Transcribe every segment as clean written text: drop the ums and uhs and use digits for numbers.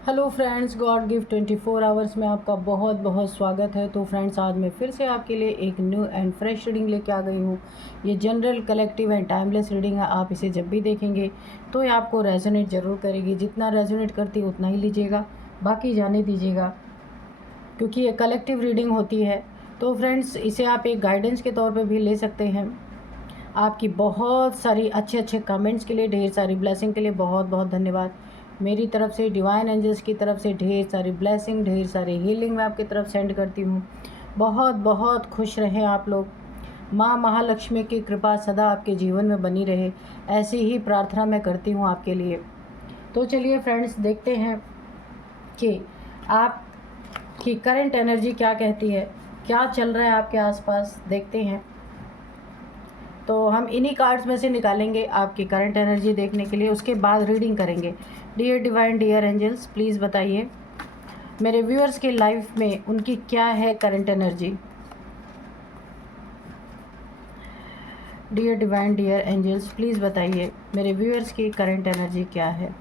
Hello friends, God gift 24 hours में आपका बहुत बहुत स्वागत है। तो फ्रेंड्स, आज मैं फिर से आपके लिए एक न्यू एंड फ्रेश रीडिंग लेके आ गई हूँ। ये general, collective and timeless reading है। आप इसे जब भी देखेंगे तो ये आपको रेजोनेट ज़रूर करेगी। जितना रेजोनेट करती है उतना ही लीजिएगा, बाकी जाने दीजिएगा, क्योंकि ये कलेक्टिव रीडिंग होती है। तो फ्रेंड्स, इसे आप एक गाइडेंस के तौर पर भी ले सकते हैं। आपकी बहुत सारी अच्छे अच्छे कमेंट्स के लिए, ढेर सारी ब्लेसिंग के लिए बहुत बहुत धन्यवाद। मेरी तरफ से, डिवाइन एंजल्स की तरफ से ढेर सारी ब्लेसिंग, ढेर सारी हीलिंग मैं आपकी तरफ सेंड करती हूँ। बहुत बहुत खुश रहें आप लोग। माँ महालक्ष्मी की कृपा सदा आपके जीवन में बनी रहे, ऐसी ही प्रार्थना मैं करती हूँ आपके लिए। तो चलिए फ्रेंड्स, देखते हैं कि आपकी करंट एनर्जी क्या कहती है, क्या चल रहा है आपके आसपास। देखते हैं। तो हम इन्हीं कार्ड्स में से निकालेंगे आपकी करंट एनर्जी देखने के लिए, उसके बाद रीडिंग करेंगे। Dear divine, dear angels, please बताइए मेरे व्यूअर्स की लाइफ में उनकी क्या है current energy. Dear divine, dear angels, please बताइए मेरे व्यूअर्स की करंट एनर्जी क्या है।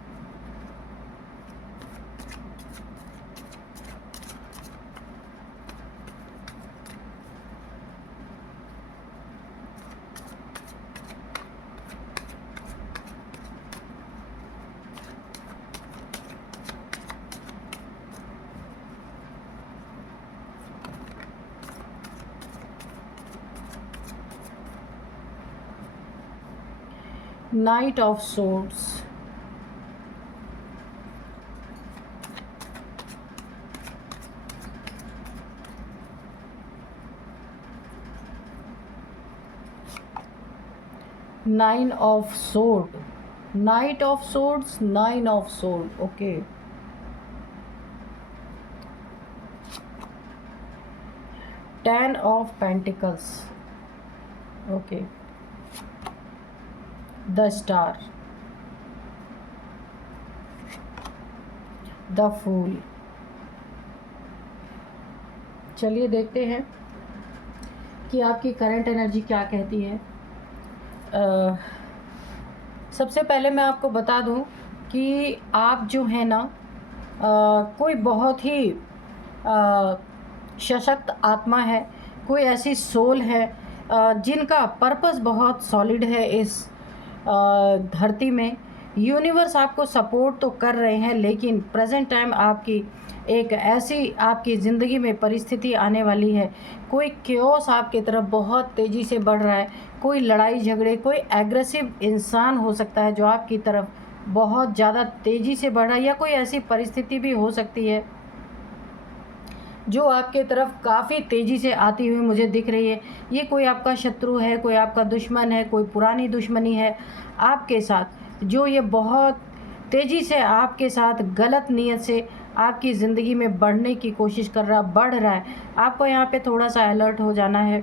Knight of Swords, Nine of Sword, Knight of Swords, Nine of Sword, okay. Ten of Pentacles, okay. The Star, The Fool। चलिए देखते हैं कि आपकी करंट एनर्जी क्या कहती है। सबसे पहले मैं आपको बता दूं कि आप जो है ना, कोई बहुत ही सशक्त आत्मा है, कोई ऐसी सोल है जिनका पर्पस बहुत सॉलिड है इस धरती में। यूनिवर्स आपको सपोर्ट तो कर रहे हैं, लेकिन प्रेजेंट टाइम आपकी एक ऐसी आपकी ज़िंदगी में परिस्थिति आने वाली है। कोई क्योस आपकी तरफ बहुत तेज़ी से बढ़ रहा है, कोई लड़ाई झगड़े, कोई एग्रेसिव इंसान हो सकता है जो आपकी तरफ बहुत ज़्यादा तेज़ी से बढ़ रहा है, या कोई ऐसी परिस्थिति भी हो सकती है जो आपके तरफ काफ़ी तेज़ी से आती हुई मुझे दिख रही है। ये कोई आपका शत्रु है, कोई आपका दुश्मन है, कोई पुरानी दुश्मनी है आपके साथ, जो ये बहुत तेज़ी से आपके साथ गलत नीयत से आपकी ज़िंदगी में बढ़ने की कोशिश बढ़ रहा है। आपको यहाँ पे थोड़ा सा अलर्ट हो जाना है,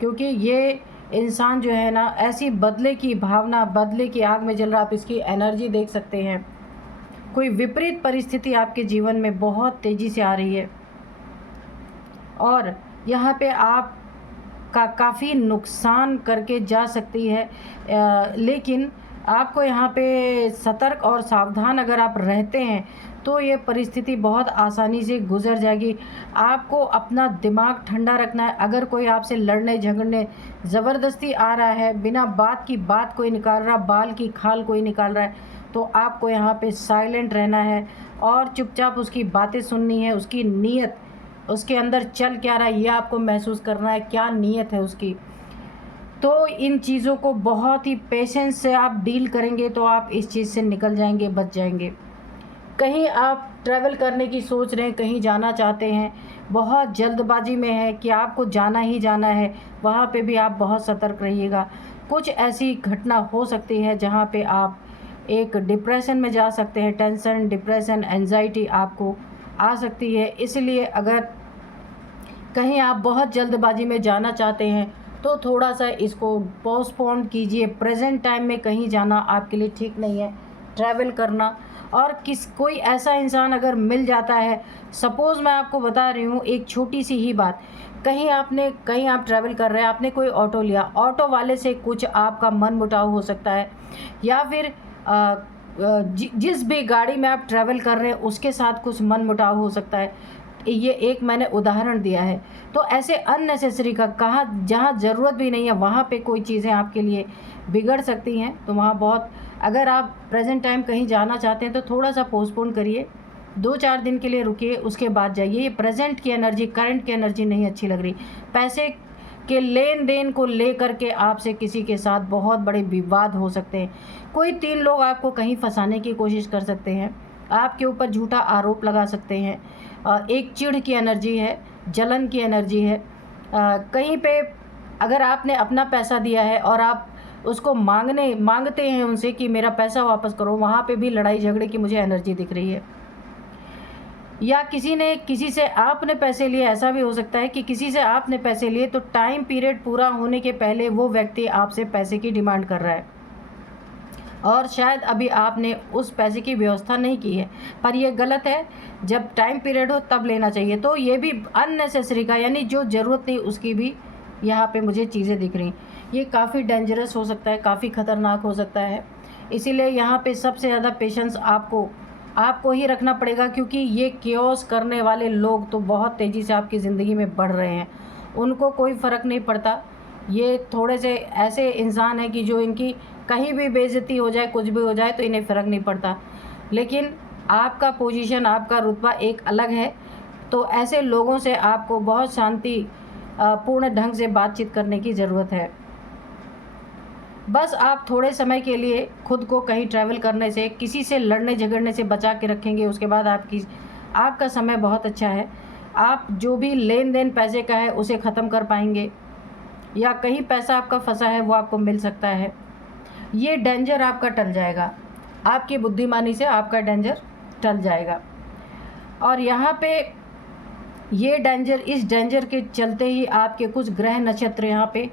क्योंकि ये इंसान जो है ना, ऐसी बदले की भावना, बदले की आग में जल रहा। आप इसकी एनर्जी देख सकते हैं। कोई विपरीत परिस्थिति आपके जीवन में बहुत तेज़ी से आ रही है और यहाँ पे आप का काफ़ी नुकसान करके जा सकती है, लेकिन आपको यहाँ पे सतर्क और सावधान अगर आप रहते हैं तो ये परिस्थिति बहुत आसानी से गुजर जाएगी। आपको अपना दिमाग ठंडा रखना है। अगर कोई आपसे लड़ने झगड़ने ज़बरदस्ती आ रहा है, बिना बात की बात कोई निकाल रहा, बाल की खाल कोई निकाल रहा है, तो आपको यहाँ पे साइलेंट रहना है और चुपचाप उसकी बातें सुननी है। उसकी नीयत, उसके अंदर चल क्या रहा है, ये आपको महसूस करना है, क्या नीयत है उसकी। तो इन चीज़ों को बहुत ही पेशेंस से आप डील करेंगे तो आप इस चीज़ से निकल जाएंगे, बच जाएंगे। कहीं आप ट्रैवल करने की सोच रहे हैं, कहीं जाना चाहते हैं, बहुत जल्दबाजी में है कि आपको जाना ही जाना है, वहाँ पे भी आप बहुत सतर्क रहिएगा। कुछ ऐसी घटना हो सकती है जहाँ पे आप एक डिप्रेशन में जा सकते हैं। टेंशन, डिप्रेशन, एंजाइटी आपको आ सकती है। इसलिए अगर कहीं आप बहुत जल्दबाजी में जाना चाहते हैं तो थोड़ा सा इसको पोस्टपोन कीजिए। प्रेजेंट टाइम में कहीं जाना आपके लिए ठीक नहीं है, ट्रैवल करना। और कोई ऐसा इंसान अगर मिल जाता है, सपोज़ मैं आपको बता रही हूँ एक छोटी सी ही बात, कहीं आप ट्रैवल कर रहे हैं, आपने कोई ऑटो लिया, ऑटो वाले से कुछ आपका मन मुटाव हो सकता है, या फिर जिस भी गाड़ी में आप ट्रैवल कर रहे हैं उसके साथ कुछ मनमुटाव हो सकता है। ये एक मैंने उदाहरण दिया है। तो ऐसे अननेसेसरी का कहाँ जहाँ ज़रूरत भी नहीं है वहाँ पे कोई चीज़ें आपके लिए बिगड़ सकती हैं। तो वहाँ बहुत, अगर आप प्रेजेंट टाइम कहीं जाना चाहते हैं तो थोड़ा सा पोस्टपोन करिए, 2-4 दिन के लिए रुकिए, उसके बाद जाइए। ये प्रेजेंट की एनर्जी, करंट की एनर्जी नहीं अच्छी लग रही। पैसे के लेन देन को लेकर के आपसे किसी के साथ बहुत बड़े विवाद हो सकते हैं। कोई 3 लोग आपको कहीं फंसाने की कोशिश कर सकते हैं, आपके ऊपर झूठा आरोप लगा सकते हैं। एक चिढ़ की एनर्जी है, जलन की एनर्जी है। कहीं पे अगर आपने अपना पैसा दिया है और आप उसको मांगते हैं उनसे कि मेरा पैसा वापस करो, वहाँ पे भी लड़ाई झगड़े की मुझे एनर्जी दिख रही है। या किसी से आपने पैसे लिए, ऐसा भी हो सकता है कि किसी से आपने पैसे लिए तो टाइम पीरियड पूरा होने के पहले वो व्यक्ति आपसे पैसे की डिमांड कर रहा है और शायद अभी आपने उस पैसे की व्यवस्था नहीं की है, पर यह गलत है। जब टाइम पीरियड हो तब लेना चाहिए। तो ये भी अननेसेसरी का, यानी जो ज़रूरत नहीं उसकी भी यहाँ पे मुझे चीज़ें दिख रही। ये काफ़ी डेंजरस हो सकता है, काफ़ी ख़तरनाक हो सकता है। इसीलिए यहाँ पे सबसे ज़्यादा पेशेंस आपको ही रखना पड़ेगा, क्योंकि ये केओस करने वाले लोग तो बहुत तेज़ी से आपकी ज़िंदगी में बढ़ रहे हैं। उनको कोई फ़र्क नहीं पड़ता। ये थोड़े से ऐसे इंसान हैं कि जो इनकी कहीं भी बेइज्जती हो जाए, कुछ भी हो जाए तो इन्हें फ़र्क नहीं पड़ता। लेकिन आपका पोजीशन, आपका रुतबा एक अलग है। तो ऐसे लोगों से आपको बहुत शांति पूर्ण ढंग से बातचीत करने की ज़रूरत है। बस आप थोड़े समय के लिए खुद को कहीं ट्रैवल करने से, किसी से लड़ने झगड़ने से बचा के रखेंगे, उसके बाद आपका समय बहुत अच्छा है। आप जो भी लेन देन पैसे का है उसे ख़त्म कर पाएंगे, या कहीं पैसा आपका फंसा है वो आपको मिल सकता है। ये डेंजर आपका टल जाएगा, आपकी बुद्धिमानी से आपका डेंजर टल जाएगा। और यहाँ पे इस डेंजर के चलते ही आपके कुछ ग्रह नक्षत्र यहाँ पे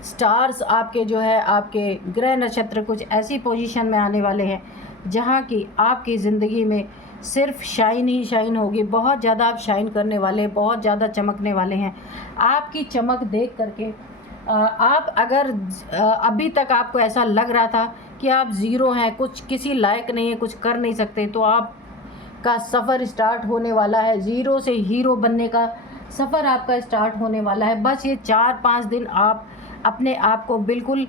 स्टार्स आपके जो है, आपके ग्रह नक्षत्र कुछ ऐसी पोजीशन में आने वाले हैं जहाँ की आपकी ज़िंदगी में सिर्फ शाइन ही शाइन होगी। बहुत ज़्यादा आप शाइन करने वाले, बहुत ज़्यादा चमकने वाले हैं। आपकी चमक देख करके आप अगर अभी तक आपको ऐसा लग रहा था कि आप ज़ीरो हैं, कुछ किसी लायक नहीं है, कुछ कर नहीं सकते, तो आपका सफ़र स्टार्ट होने वाला है। ज़ीरो से हीरो बनने का सफ़र आपका स्टार्ट होने वाला है। बस ये 4-5 दिन आप अपने आप को बिल्कुल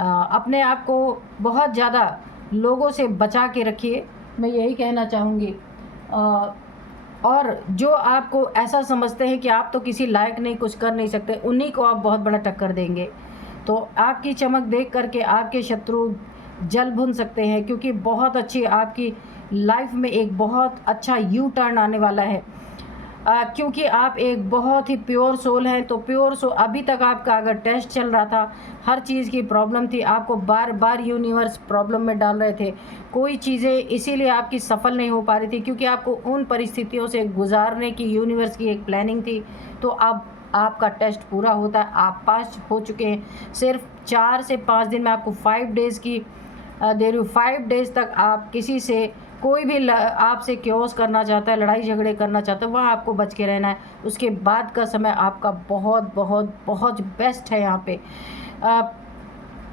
अपने आप को बहुत ज़्यादा लोगों से बचा के रखिए, मैं यही कहना चाहूँगी। और जो आपको ऐसा समझते हैं कि आप तो किसी लायक नहीं, कुछ कर नहीं सकते, उन्हीं को आप बहुत बड़ा टक्कर देंगे। तो आपकी चमक देख करके आपके शत्रु जल भुन सकते हैं, क्योंकि बहुत अच्छी आपकी लाइफ में एक बहुत अच्छा यू टर्न आने वाला है। क्योंकि आप एक बहुत ही प्योर सोल हैं। तो प्योर सोल, अभी तक आपका अगर टेस्ट चल रहा था, हर चीज़ की प्रॉब्लम थी, आपको बार बार यूनिवर्स प्रॉब्लम में डाल रहे थे, कोई चीज़ें इसीलिए आपकी सफल नहीं हो पा रही थी, क्योंकि आपको उन परिस्थितियों से गुजारने की यूनिवर्स की एक प्लानिंग थी। तो अब आपका टेस्ट पूरा होता है, आप पास हो चुके हैं। सिर्फ 4 से 5 दिन में आपको 5 डेज़ की दे रही हूँ। 5 डेज़ तक आप किसी से, कोई भी आपसे क्योस करना चाहता है, लड़ाई झगड़े करना चाहता है, वहाँ आपको बच के रहना है। उसके बाद का समय आपका बहुत बहुत बहुत बेस्ट है। यहाँ पे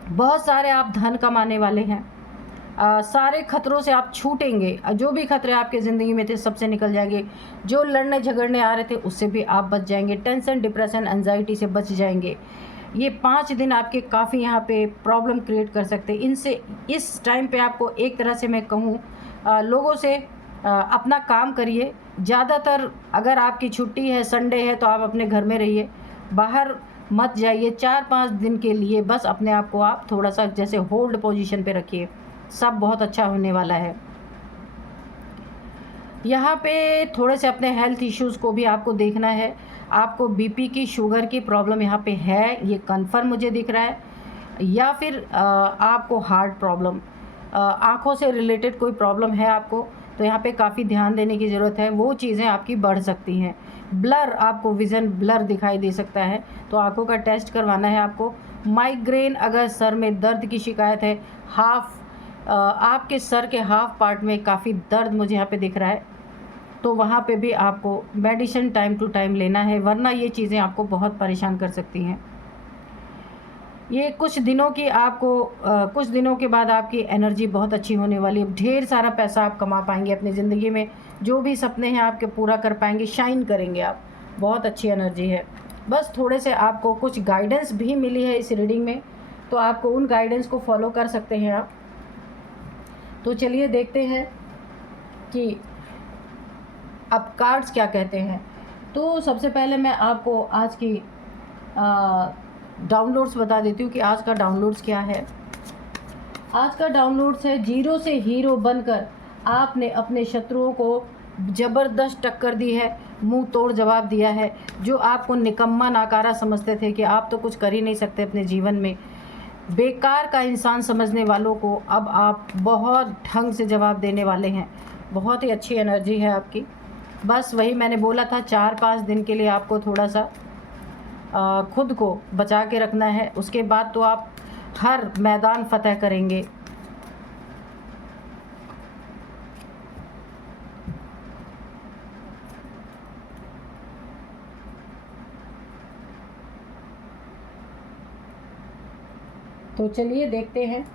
बहुत सारे आप धन कमाने वाले हैं। सारे खतरों से आप छूटेंगे, जो भी खतरे आपके ज़िंदगी में थे सबसे निकल जाएंगे। जो लड़ने झगड़ने आ रहे थे उससे भी आप बच जाएंगे। टेंशन, डिप्रेशन, एंजाइटी से बच जाएंगे। ये 5 दिन आपके काफ़ी यहाँ पे प्रॉब्लम क्रिएट कर सकते हैं। इनसे इस टाइम पे आपको एक तरह से मैं कहूँ, लोगों से अपना काम करिए। ज़्यादातर अगर आपकी छुट्टी है, संडे है, तो आप अपने घर में रहिए, बाहर मत जाइए। 4-5 दिन के लिए बस अपने आप को आप थोड़ा सा जैसे होल्ड पोजीशन पे रखिए, सब बहुत अच्छा होने वाला है। यहाँ पे थोड़े से अपने हेल्थ इश्यूज़ को भी आपको देखना है। आपको बीपी की, शुगर की प्रॉब्लम यहाँ पे है, ये कन्फर्म मुझे दिख रहा है। या फिर आपको हार्ट प्रॉब्लम, आँखों से रिलेटेड कोई प्रॉब्लम है आपको, तो यहाँ पे काफ़ी ध्यान देने की ज़रूरत है। वो चीज़ें आपकी बढ़ सकती हैं। ब्लर, आपको विज़न ब्लर दिखाई दे सकता है, तो आँखों का टेस्ट करवाना है आपको। माइग्रेन, अगर सर में दर्द की शिकायत है, आपके सर के हाफ पार्ट में काफ़ी दर्द मुझे यहाँ पे दिख रहा है, तो वहाँ पे भी आपको मेडिसिन टाइम टू टाइम लेना है, वरना ये चीज़ें आपको बहुत परेशान कर सकती हैं। ये कुछ दिनों की आपको कुछ दिनों के बाद आपकी एनर्जी बहुत अच्छी होने वाली है। ढेर सारा पैसा आप कमा पाएंगे अपनी ज़िंदगी में, जो भी सपने हैं आपके पूरा कर पाएंगे, शाइन करेंगे आप। बहुत अच्छी एनर्जी है। बस थोड़े से आपको कुछ गाइडेंस भी मिली है इस रीडिंग में, तो आपको उन गाइडेंस को फॉलो कर सकते हैं आप। तो चलिए देखते हैं कि अब कार्ड्स क्या कहते हैं। तो सबसे पहले मैं आपको आज की डाउनलोड्स बता देती हूँ कि आज का डाउनलोड्स क्या है। आज का डाउनलोड्स है, जीरो से हीरो बनकर आपने अपने शत्रुओं को ज़बरदस्त टक्कर दी है, मुंह तोड़ जवाब दिया है। जो आपको निकम्मा नाकारा समझते थे कि आप तो कुछ कर ही नहीं सकते अपने जीवन में, बेकार का इंसान समझने वालों को अब आप बहुत ढंग से जवाब देने वाले हैं। बहुत ही अच्छी एनर्जी है आपकी। बस वही मैंने बोला था, 4-5 दिन के लिए आपको थोड़ा सा खुद को बचा के रखना है, उसके बाद तो आप हर मैदान फतह करेंगे। तो चलिए देखते हैं।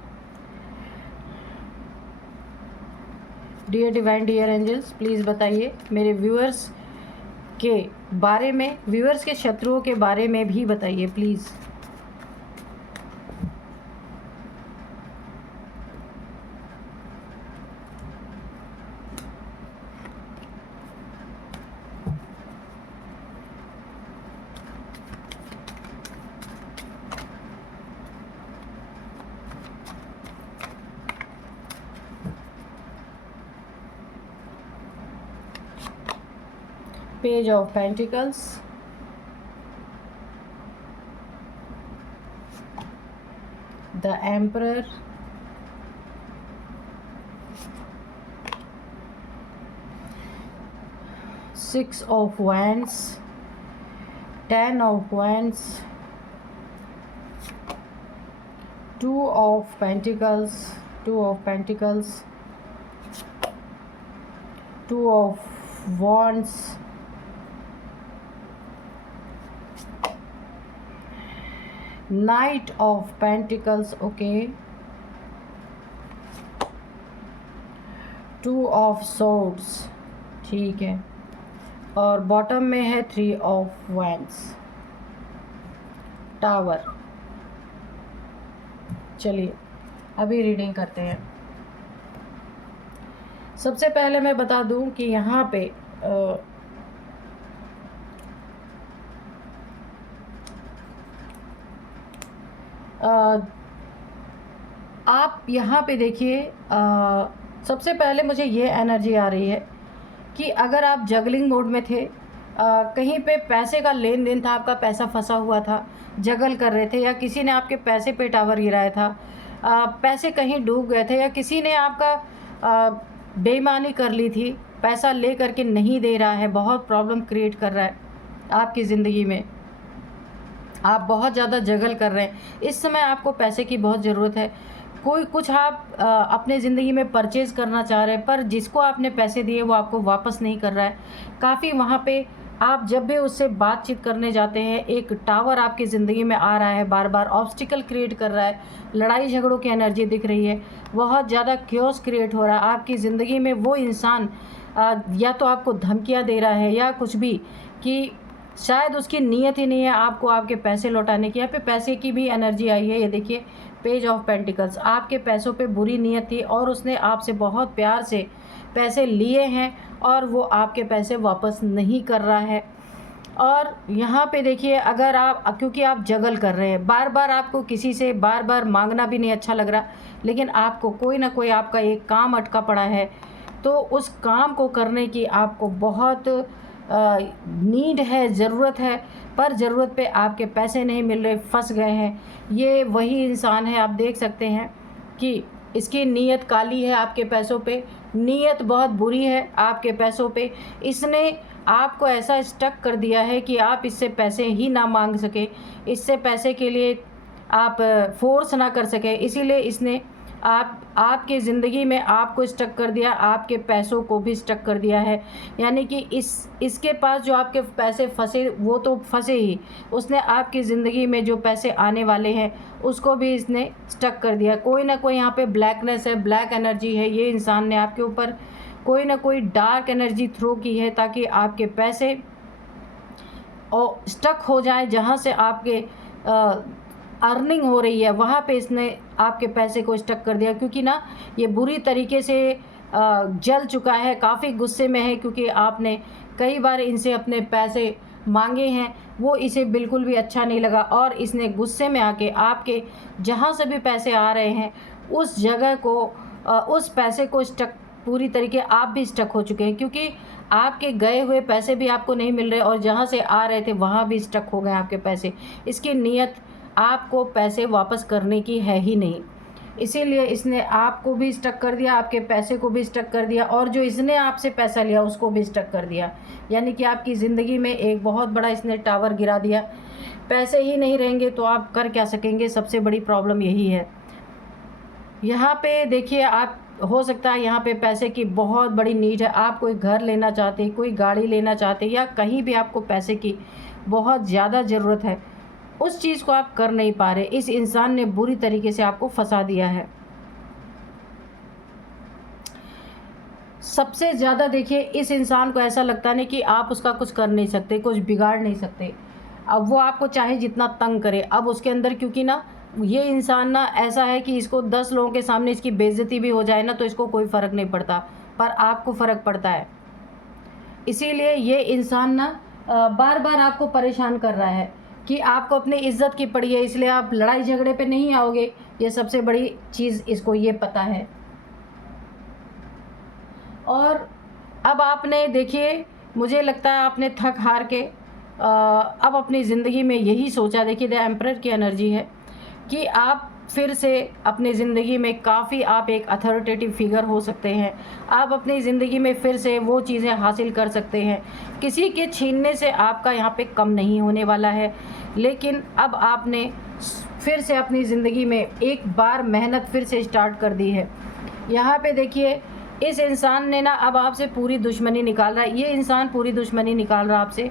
Dear divine, dear angels, please बताइए मेरे व्यूअर्स के बारे में, व्यूअर्स के शत्रुओं के बारे में भी बताइए please. Page of Pentacles, the Emperor, Six of Wands, Ten of Wands, Two of Pentacles, Two of Pentacles, Two of Wands, Knight of Pentacles, okay, Two of Swords, ठीक है, और बॉटम में है 3 of Wands, टावर। चलिए अभी reading करते हैं। सबसे पहले मैं बता दूं कि यहाँ पे आप यहाँ पे देखिए, सबसे पहले मुझे ये एनर्जी आ रही है कि अगर आप जगलिंग मोड में थे, कहीं पे पैसे का लेन देन था, आपका पैसा फंसा हुआ था, जगल कर रहे थे, या किसी ने आपके पैसे पे टावर गिराया था, पैसे कहीं डूब गए थे, या किसी ने आपका बेईमानी कर ली थी, पैसा ले करके नहीं दे रहा है, बहुत प्रॉब्लम क्रिएट कर रहा है आपकी ज़िंदगी में, आप बहुत ज़्यादा जगल कर रहे हैं। इस समय आपको पैसे की बहुत ज़रूरत है। कोई कुछ आप अपने ज़िंदगी में परचेज़ करना चाह रहे हैं, पर जिसको आपने पैसे दिए वो आपको वापस नहीं कर रहा है। काफ़ी वहाँ पे आप जब भी उससे बातचीत करने जाते हैं, एक टावर आपकी ज़िंदगी में आ रहा है, बार बार ऑब्स्टिकल क्रिएट कर रहा है, लड़ाई झगड़ों की एनर्जी दिख रही है, बहुत ज़्यादा क्योस क्रिएट हो रहा है आपकी ज़िंदगी में। वो इंसान या तो आपको धमकियाँ दे रहा है या कुछ भी, कि शायद उसकी नीयत ही नहीं है आपको आपके पैसे लौटाने की। यहाँ पे पैसे की भी एनर्जी आई है, ये देखिए पेज ऑफ पेंटिकल्स। आपके पैसों पे बुरी नीयत थी और उसने आपसे बहुत प्यार से पैसे लिए हैं और वो आपके पैसे वापस नहीं कर रहा है। और यहाँ पे देखिए, अगर आप, क्योंकि आप जगल कर रहे हैं, बार बार आपको किसी से बार बार मांगना भी नहीं अच्छा लग रहा, लेकिन आपको कोई ना कोई आपका एक काम अटका पड़ा है, तो उस काम को करने की आपको बहुत नीड है, ज़रूरत है, पर ज़रूरत पे आपके पैसे नहीं मिल रहे, फंस गए हैं। ये वही इंसान है, आप देख सकते हैं कि इसकी नीयत काली है आपके पैसों पे, नीयत बहुत बुरी है आपके पैसों पे। इसने आपको ऐसा स्टक कर दिया है कि आप इससे पैसे ही ना मांग सके, इससे पैसे के लिए आप फोर्स ना कर सके, इसीलिए इसने आप आपके ज़िंदगी में आपको स्टक कर दिया, आपके पैसों को भी स्टक कर दिया है। यानी कि इसके पास जो आपके पैसे फंसे वो तो फंसे ही, उसने आपकी ज़िंदगी में जो पैसे आने वाले हैं उसको भी इसने स्टक कर दिया। कोई ना कोई यहाँ पे ब्लैकनेस है, ब्लैक एनर्जी है, ये इंसान ने आपके ऊपर कोई ना कोई डार्क एनर्जी थ्रो की है ताकि आपके पैसे और स्टक हो जाए। जहाँ से आपके अर्निंग हो रही है वहाँ पे इसने आपके पैसे को स्टक कर दिया, क्योंकि ना ये बुरी तरीके से जल चुका है, काफ़ी गुस्से में है, क्योंकि आपने कई बार इनसे अपने पैसे मांगे हैं, वो इसे बिल्कुल भी अच्छा नहीं लगा और इसने गुस्से में आके आपके जहाँ से भी पैसे आ रहे हैं उस जगह को उस पैसे को स्टक पूरी तरीके आप भी स्टक हो चुके हैं, क्योंकि आपके गए हुए पैसे भी आपको नहीं मिल रहे और जहाँ से आ रहे थे वहाँ भी स्टक हो गए आपके पैसे। इसकी नीयत आपको पैसे वापस करने की है ही नहीं, इसीलिए इसने आपको भी स्टक कर दिया, आपके पैसे को भी स्टक कर दिया और जो इसने आपसे पैसा लिया उसको भी स्टक कर दिया। यानी कि आपकी ज़िंदगी में एक बहुत बड़ा इसने टावर गिरा दिया। पैसे ही नहीं रहेंगे तो आप कर क्या सकेंगे, सबसे बड़ी प्रॉब्लम यही है। यहाँ पे देखिए, आप हो सकता है यहाँ पे पैसे की बहुत बड़ी नीड है, आप कोई घर लेना चाहते, कोई गाड़ी लेना चाहते या कहीं भी आपको पैसे की बहुत ज़्यादा ज़रूरत है, उस चीज़ को आप कर नहीं पा रहे। इस इंसान ने बुरी तरीके से आपको फंसा दिया है। सबसे ज़्यादा देखिए, इस इंसान को ऐसा लगता नहीं कि आप उसका कुछ कर नहीं सकते, कुछ बिगाड़ नहीं सकते। अब वो आपको चाहे जितना तंग करे, अब उसके अंदर क्योंकि ना ये इंसान ना ऐसा है कि इसको 10 लोगों के सामने इसकी बेइज्जती भी हो जाए ना तो इसको कोई फ़र्क नहीं पड़ता, पर आपको फ़र्क पड़ता है। इसीलिए ये इंसान ना बार बार आपको परेशान कर रहा है कि आपको अपनी इज्जत की पड़ी है, इसलिए आप लड़ाई झगड़े पे नहीं आओगे। ये सबसे बड़ी चीज़ इसको ये पता है। और अब आपने देखिए, मुझे लगता है आपने थक हार के अब अपनी ज़िंदगी में यही सोचा, देखिए द एम्परर की एनर्जी है कि आप फिर से अपनी ज़िंदगी में काफ़ी आप एक अथॉरिटेटिव फिगर हो सकते हैं। आप अपनी ज़िंदगी में फिर से वो चीज़ें हासिल कर सकते हैं। किसी के छीनने से आपका यहाँ पे कम नहीं होने वाला है, लेकिन अब आपने फिर से अपनी ज़िंदगी में एक बार मेहनत फिर से स्टार्ट कर दी है। यहाँ पे देखिए, इस इंसान ने ना अब आपसे पूरी दुश्मनी निकाल रहा है। ये इंसान पूरी दुश्मनी निकाल रहा है आपसे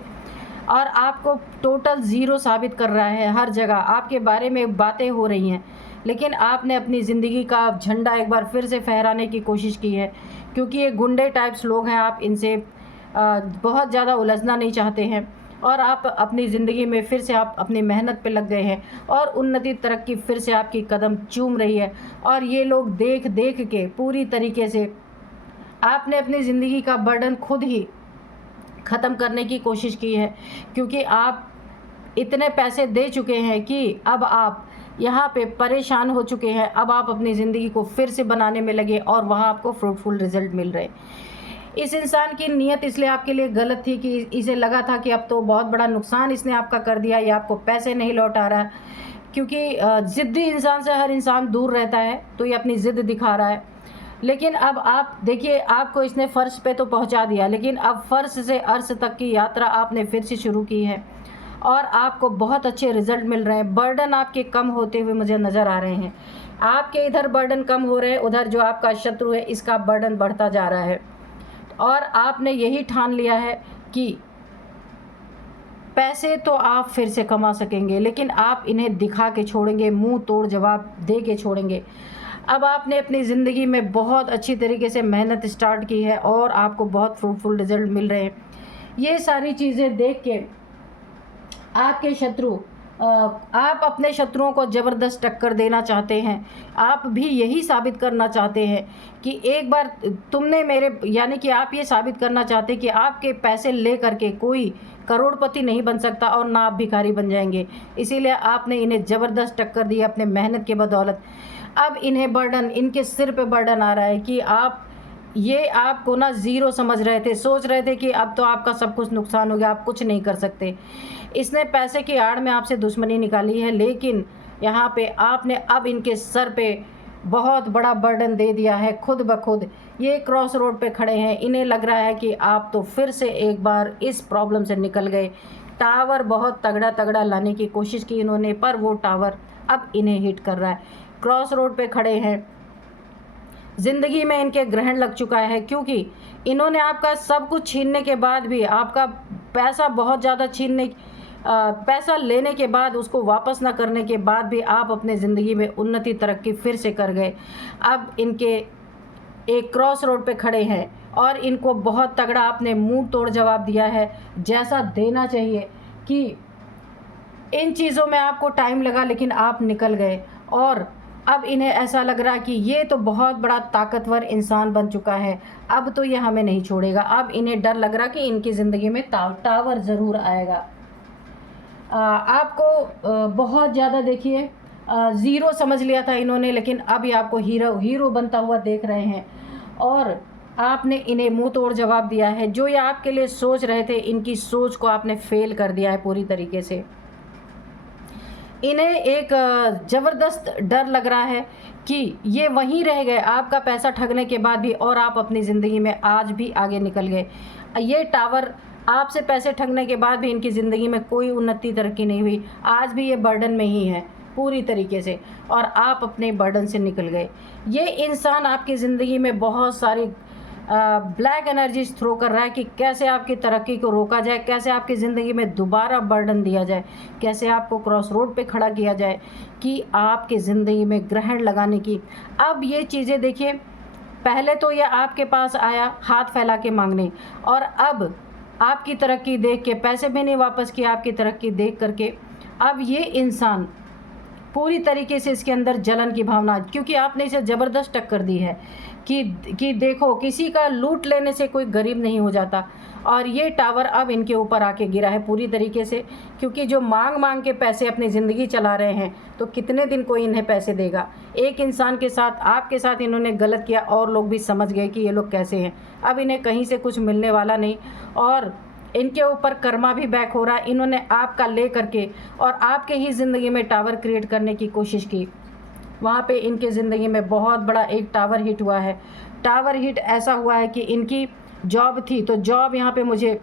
और आपको टोटल ज़ीरो साबित कर रहा है। हर जगह आपके बारे में बातें हो रही हैं, लेकिन आपने अपनी ज़िंदगी का झंडा एक बार फिर से फहराने की कोशिश की है, क्योंकि ये गुंडे टाइप्स लोग हैं। आप इनसे बहुत ज़्यादा उलझना नहीं चाहते हैं और आप अपनी ज़िंदगी में फिर से आप अपनी मेहनत पे लग गए हैं और उन्नति तरक्की फिर से आपकी कदम चूम रही है। और ये लोग देख देख के पूरी तरीके से आपने अपनी ज़िंदगी का बर्डन खुद ही ख़त्म करने की कोशिश की है, क्योंकि आप इतने पैसे दे चुके हैं कि अब आप यहाँ पे परेशान हो चुके हैं। अब आप अपनी ज़िंदगी को फिर से बनाने में लगे और वहाँ आपको फ्रूटफुल रिज़ल्ट मिल रहे। इस इंसान की नीयत इसलिए आपके लिए गलत थी कि इसे लगा था कि अब तो बहुत बड़ा नुकसान इसने आपका कर दिया, या आपको पैसे नहीं लौटा रहा, क्योंकि ज़िद्दी इंसान से हर इंसान दूर रहता है, तो ये अपनी ज़िद दिखा रहा है। लेकिन अब आप देखिए, आपको इसने फ़र्श पे तो पहुंचा दिया, लेकिन अब फ़र्श से अर्श तक की यात्रा आपने फिर से शुरू की है और आपको बहुत अच्छे रिज़ल्ट मिल रहे हैं। बर्डन आपके कम होते हुए मुझे नज़र आ रहे हैं। आपके इधर बर्डन कम हो रहे हैं, उधर जो आपका शत्रु है इसका बर्डन बढ़ता जा रहा है। और आपने यही ठान लिया है कि पैसे तो आप फिर से कमा सकेंगे, लेकिन आप इन्हें दिखा के छोड़ेंगे, मुंह तोड़ जवाब दे के छोड़ेंगे। अब आपने अपनी ज़िंदगी में बहुत अच्छी तरीके से मेहनत स्टार्ट की है और आपको बहुत फ्रूटफुल रिज़ल्ट मिल रहे हैं। ये सारी चीज़ें देख के आपके शत्रु आप अपने शत्रुओं को ज़बरदस्त टक्कर देना चाहते हैं। आप भी यही साबित करना चाहते हैं कि एक बार तुमने मेरे, यानी कि आप ये साबित करना चाहते हैं कि आपके पैसे ले करके कोई करोड़पति नहीं बन सकता और ना आप भिखारी बन जाएंगे। इसीलिए आपने इन्हें ज़बरदस्त टक्कर दी अपने मेहनत के बदौलत। अब इन्हें बर्डन, इनके सिर पे बर्डन आ रहा है कि आपको ना ज़ीरो समझ रहे थे, सोच रहे थे कि अब तो आपका सब कुछ नुकसान हो गया, आप कुछ नहीं कर सकते। इसने पैसे की आड़ में आपसे दुश्मनी निकाली है, लेकिन यहाँ पे आपने अब इनके सर पे बहुत बड़ा बर्डन दे दिया है खुद ब खुद। ये क्रॉस रोड पे खड़े हैं, इन्हें लग रहा है कि आप तो फिर से एक बार इस प्रॉब्लम से निकल गए। टावर बहुत तगड़ा तगड़ा लाने की कोशिश की इन्होंने, पर वो टावर अब इन्हें हिट कर रहा है। क्रॉस रोड पे खड़े हैं, ज़िंदगी में इनके ग्रहण लग चुका है, क्योंकि इन्होंने आपका सब कुछ छीनने के बाद भी, आपका पैसा बहुत ज़्यादा पैसा लेने के बाद उसको वापस ना करने के बाद भी आप अपने ज़िंदगी में उन्नति तरक्की फिर से कर गए। अब इनके एक क्रॉस रोड पे खड़े हैं और इनको बहुत तगड़ा आपने मुंह तोड़ जवाब दिया है, जैसा देना चाहिए। कि इन चीज़ों में आपको टाइम लगा लेकिन आप निकल गए, और अब इन्हें ऐसा लग रहा कि ये तो बहुत बड़ा ताकतवर इंसान बन चुका है, अब तो ये हमें नहीं छोड़ेगा। अब इन्हें डर लग रहा कि इनकी ज़िंदगी में टावर ज़रूर आएगा। आपको बहुत ज़्यादा देखिए ज़ीरो समझ लिया था इन्होंने, लेकिन अब ये आपको हीरो बनता हुआ देख रहे हैं, और आपने इन्हें मुंह तोड़ जवाब दिया है। जो ये आपके लिए सोच रहे थे, इनकी सोच को आपने फेल कर दिया है पूरी तरीके से। इन्हें एक ज़बरदस्त डर लग रहा है कि ये वहीं रह गए आपका पैसा ठगने के बाद भी, और आप अपनी ज़िंदगी में आज भी आगे निकल गए। ये टावर आपसे पैसे ठगने के बाद भी इनकी ज़िंदगी में कोई उन्नति तरक्की नहीं हुई, आज भी ये बर्डन में ही है पूरी तरीके से, और आप अपने बर्डन से निकल गए। ये इंसान आपकी ज़िंदगी में बहुत सारी ब्लैक एनर्जीज थ्रो कर रहा है कि कैसे आपकी तरक्की को रोका जाए, कैसे आपकी ज़िंदगी में दोबारा बर्डन दिया जाए, कैसे आपको क्रॉस रोड पे खड़ा किया जाए कि आपकी ज़िंदगी में ग्रहण लगाने की। अब ये चीज़ें देखिए, पहले तो ये आपके पास आया हाथ फैला के मांगने, और अब आपकी तरक्की देख के, पैसे भी नहीं वापस किया आपकी तरक्की देख करके, अब ये इंसान पूरी तरीके से इसके अंदर जलन की भावना, क्योंकि आपने इसे ज़बरदस्त टक्कर दी है कि देखो, किसी का लूट लेने से कोई गरीब नहीं हो जाता। और ये टावर अब इनके ऊपर आके गिरा है पूरी तरीके से, क्योंकि जो मांग के पैसे अपनी ज़िंदगी चला रहे हैं, तो कितने दिन कोई इन्हें पैसे देगा। एक इंसान के साथ, आपके साथ इन्होंने गलत किया, और लोग भी समझ गए कि ये लोग कैसे हैं। अब इन्हें कहीं से कुछ मिलने वाला नहीं, और इनके ऊपर कर्मा भी बैक हो रहा है। इन्होंने आपका ले करके और आपके ही ज़िंदगी में टावर क्रिएट करने की कोशिश की, वहाँ पे इनके ज़िंदगी में बहुत बड़ा एक टावर हिट हुआ है। टावर हिट ऐसा हुआ है कि इनकी जॉब थी, तो जॉब यहाँ पे मुझे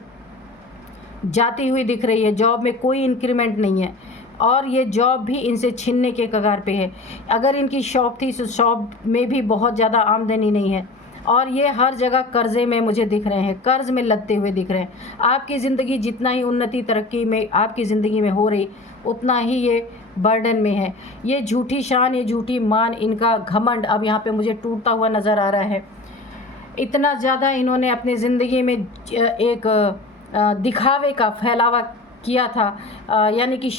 जाती हुई दिख रही है, जॉब में कोई इंक्रीमेंट नहीं है, और ये जॉब भी इनसे छीनने के कगार पे है। अगर इनकी शॉप थी तो शॉप में भी बहुत ज़्यादा आमदनी नहीं है, और ये हर जगह कर्ज़े में मुझे दिख रहे हैं, कर्ज़ में लदते हुए दिख रहे हैं। आपकी ज़िंदगी जितना ही उन्नति तरक्की में आपकी ज़िंदगी में हो रही, उतना ही ये बर्डन में है। ये झूठी शान, ये झूठी मान, इनका घमंड अब यहाँ पे मुझे टूटता हुआ नज़र आ रहा है। इतना ज़्यादा इन्होंने अपनी ज़िंदगी में एक दिखावे का फैलावा किया था, यानी कि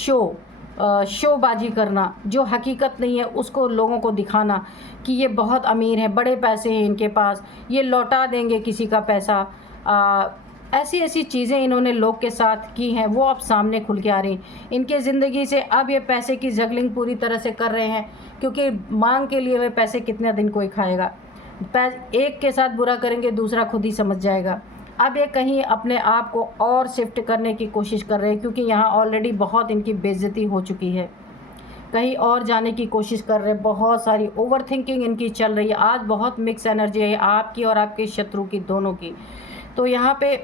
शोबाजी करना, जो हकीकत नहीं है उसको लोगों को दिखाना कि ये बहुत अमीर हैं, बड़े पैसे हैं इनके पास, ये लौटा देंगे किसी का पैसा। ऐसी ऐसी चीज़ें इन्होंने लोग के साथ की हैं, वो अब सामने खुल के आ रही। इनके ज़िंदगी से अब ये पैसे की जगलिंग पूरी तरह से कर रहे हैं, क्योंकि मांग के लिए वे पैसे कितने दिन कोई खाएगा। एक के साथ बुरा करेंगे, दूसरा खुद ही समझ जाएगा। अब ये कहीं अपने आप को और शिफ्ट करने की कोशिश कर रहे हैं, क्योंकि यहाँ ऑलरेडी बहुत इनकी बेइज्जती हो चुकी है। कहीं और जाने की कोशिश कर रहे हैं, बहुत सारी ओवर थिंकिंग इनकी चल रही है। आज बहुत मिक्स एनर्जी है आपकी और आपके शत्रु की, दोनों की। तो यहाँ पे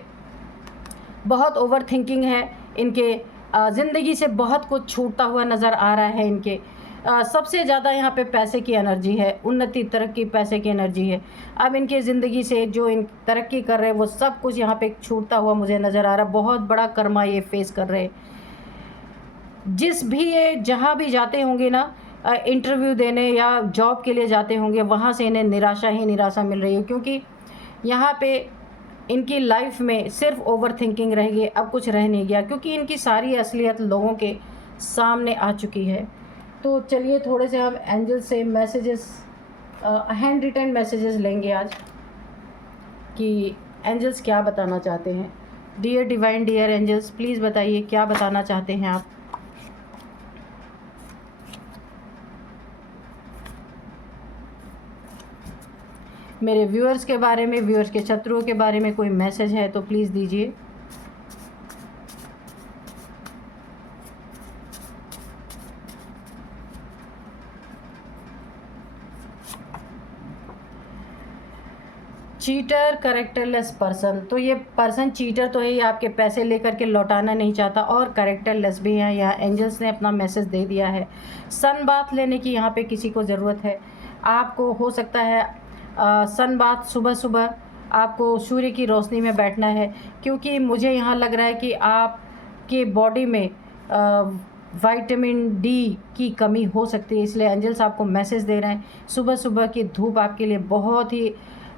बहुत ओवर थिंकिंग है इनके, ज़िंदगी से बहुत कुछ छूटता हुआ नज़र आ रहा है इनके। सबसे ज़्यादा यहाँ पे पैसे की एनर्जी है, उन्नति तरक्की पैसे की एनर्जी है। अब इनके ज़िंदगी से जो इन तरक्की कर रहे हैं वो सब कुछ यहाँ पे छूटता हुआ मुझे नज़र आ रहा है। बहुत बड़ा कर्मा ये फेस कर रहे हैं। जिस भी ये जहाँ भी जाते होंगे ना, इंटरव्यू देने या जॉब के लिए जाते होंगे, वहाँ से इन्हें निराशा ही निराशा मिल रही है, क्योंकि यहाँ पे इनकी लाइफ में सिर्फ ओवर थिंकिंग रह गई, अब कुछ रह नहीं गया, क्योंकि इनकी सारी असलियत लोगों के सामने आ चुकी है। तो चलिए थोड़े से हम एंजल से मैसेजेस, हैंड रिटन मैसेजेस लेंगे आज, कि एंजल्स क्या बताना चाहते हैं। Dear divine, dear angels, please बताइए क्या बताना चाहते हैं आप। मेरे व्यूअर्स के बारे में, व्यूअर्स के शत्रुओं के बारे में कोई मैसेज है तो प्लीज़ दीजिए। Cheater, characterless person. तो ये पर्सन चीटर तो है, ये आपके पैसे लेकर के लौटाना नहीं चाहता, और करेक्टरलेस भी है। यहाँ एंजल्स ने अपना मैसेज दे दिया है। सन बाथ लेने की यहाँ पे किसी को ज़रूरत है। आपको हो सकता है सन बाथ सुबह सुबह आपको सूर्य की रोशनी में बैठना है, क्योंकि मुझे यहाँ लग रहा है कि आपके बॉडी में विटामिन डी की कमी हो सकती है। इसलिए एंजल्स आपको मैसेज दे रहे हैं सुबह सुबह की धूप आपके लिए बहुत ही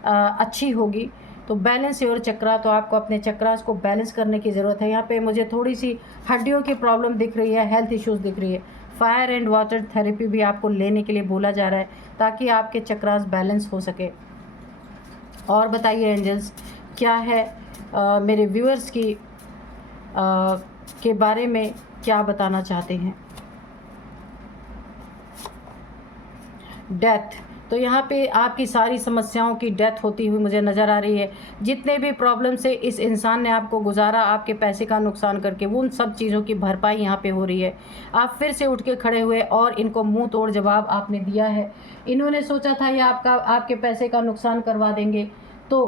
अच्छी होगी। तो बैलेंस योर चक्रा, तो आपको अपने चक्रास को बैलेंस करने की ज़रूरत है। यहाँ पे मुझे थोड़ी सी हड्डियों की प्रॉब्लम दिख रही है, हेल्थ इश्यूज़ दिख रही है। फायर एंड वाटर थेरेपी भी आपको लेने के लिए बोला जा रहा है ताकि आपके चक्रास बैलेंस हो सके। और बताइए एंजल्स, क्या है मेरे व्यूअर्स की के बारे में क्या बताना चाहते हैं। डेथ, तो यहाँ पे आपकी सारी समस्याओं की डेथ होती हुई मुझे नज़र आ रही है। जितने भी प्रॉब्लम से इस इंसान ने आपको गुजारा, आपके पैसे का नुकसान करके, वो उन सब चीज़ों की भरपाई यहाँ पे हो रही है। आप फिर से उठ के खड़े हुए और इनको मुंह तोड़ जवाब आपने दिया है। इन्होंने सोचा था ये आपके पैसे का नुकसान करवा देंगे तो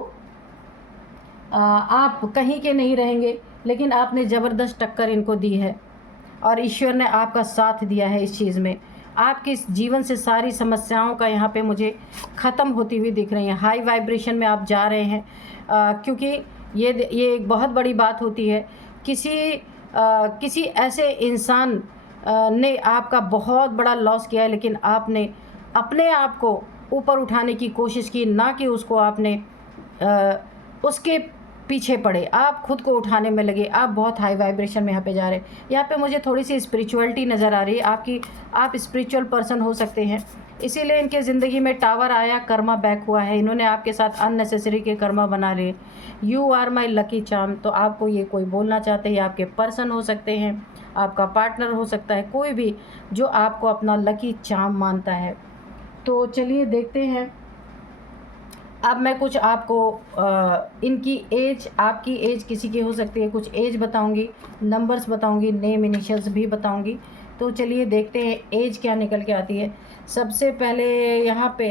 आप कहीं के नहीं रहेंगे, लेकिन आपने ज़बरदस्त टक्कर इनको दी है और ईश्वर ने आपका साथ दिया है इस चीज़ में। आपके इस जीवन से सारी समस्याओं का यहाँ पे मुझे ख़त्म होती हुई दिख रही हैं। हाई वाइब्रेशन में आप जा रहे हैं, क्योंकि ये एक बहुत बड़ी बात होती है। किसी ऐसे इंसान ने आपका बहुत बड़ा लॉस किया है, लेकिन आपने अपने आप को ऊपर उठाने की कोशिश की, ना कि उसको आपने उसके पीछे पड़े। आप खुद को उठाने में लगे। आप बहुत हाई वाइब्रेशन में यहाँ पे जा रहे हैं। यहाँ पे मुझे थोड़ी सी स्पिरिचुअलिटी नज़र आ रही है। आप स्पिरिचुअल पर्सन हो सकते हैं, इसीलिए इनके ज़िंदगी में टावर आया, कर्मा बैक हुआ है। इन्होंने आपके साथ अननेसेसरी के कर्मा बना लिए। You are my lucky charm, तो आपको ये कोई बोलना चाहते हैं। आपके पर्सन हो सकते हैं, आपका पार्टनर हो सकता है, कोई भी जो आपको अपना लकी चार्म मानता है। तो चलिए देखते हैं। अब मैं कुछ आपको इनकी एज, आपकी एज किसी की हो सकती है, कुछ एज बताऊंगी, नंबर्स बताऊंगी, नेम इनिशियल्स भी बताऊंगी। तो चलिए देखते हैं एज क्या निकल के आती है। सबसे पहले यहाँ पे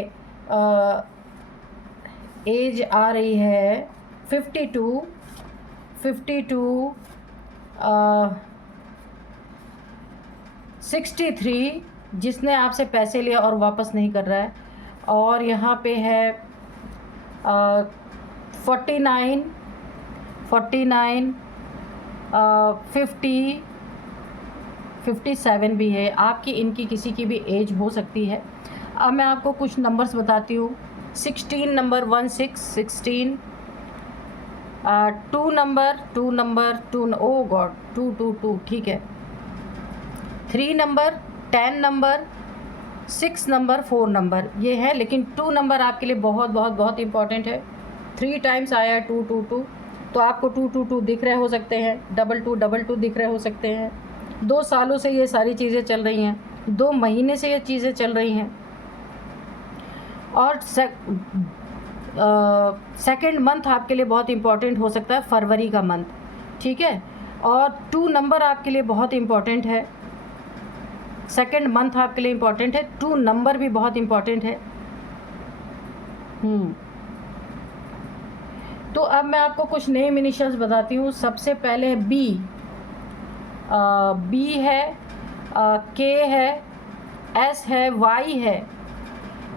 एज आ रही है 52, 63, जिसने आपसे पैसे लिया और वापस नहीं कर रहा है। और यहाँ पे है 49, 50, 57 भी है। आपकी इनकी किसी की भी एज हो सकती है। अब मैं आपको कुछ नंबर्स बताती हूँ। 16 नंबर 16, 2 नंबर 2, ओ गॉड 2, ठीक है। 3 नंबर, 10 नंबर, 6 नंबर, 4 नंबर, ये है। लेकिन 2 नंबर आपके लिए बहुत बहुत बहुत इंपॉर्टेंट है। 3 टाइम्स आया है 2, तो आपको 2 दिख रहे हो सकते हैं, 2 दिख रहे हो सकते हैं। 2 सालों से ये सारी चीज़ें चल रही हैं, 2 महीने से ये चीज़ें चल रही हैं। और सेकेंड मंथ आपके लिए बहुत इंपॉर्टेंट हो सकता है, फरवरी का मंथ, ठीक है। और 2 नंबर आपके लिए बहुत इंपॉर्टेंट है। सेकेंड मंथ आपके लिए इम्पॉर्टेंट है। 2 नंबर भी बहुत इम्पॉर्टेंट है। तो अब मैं आपको कुछ नेम इनिशियल्स बताती हूँ। सबसे पहले बी, है, के है, एस है, वाई है,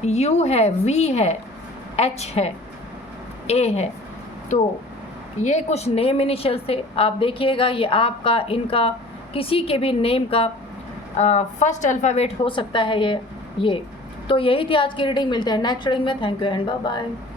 यू है, वी है, एच है, ए है। तो ये कुछ नेम इनिशियल्स थे। आप देखिएगा, ये आपका, इनका, किसी के भी नेम का फर्स्ट अल्फ़ाबेट हो सकता है ये। तो यही थी आज की रीडिंग। मिलते हैं नेक्स्ट रीडिंग में। Thank you and bye bye.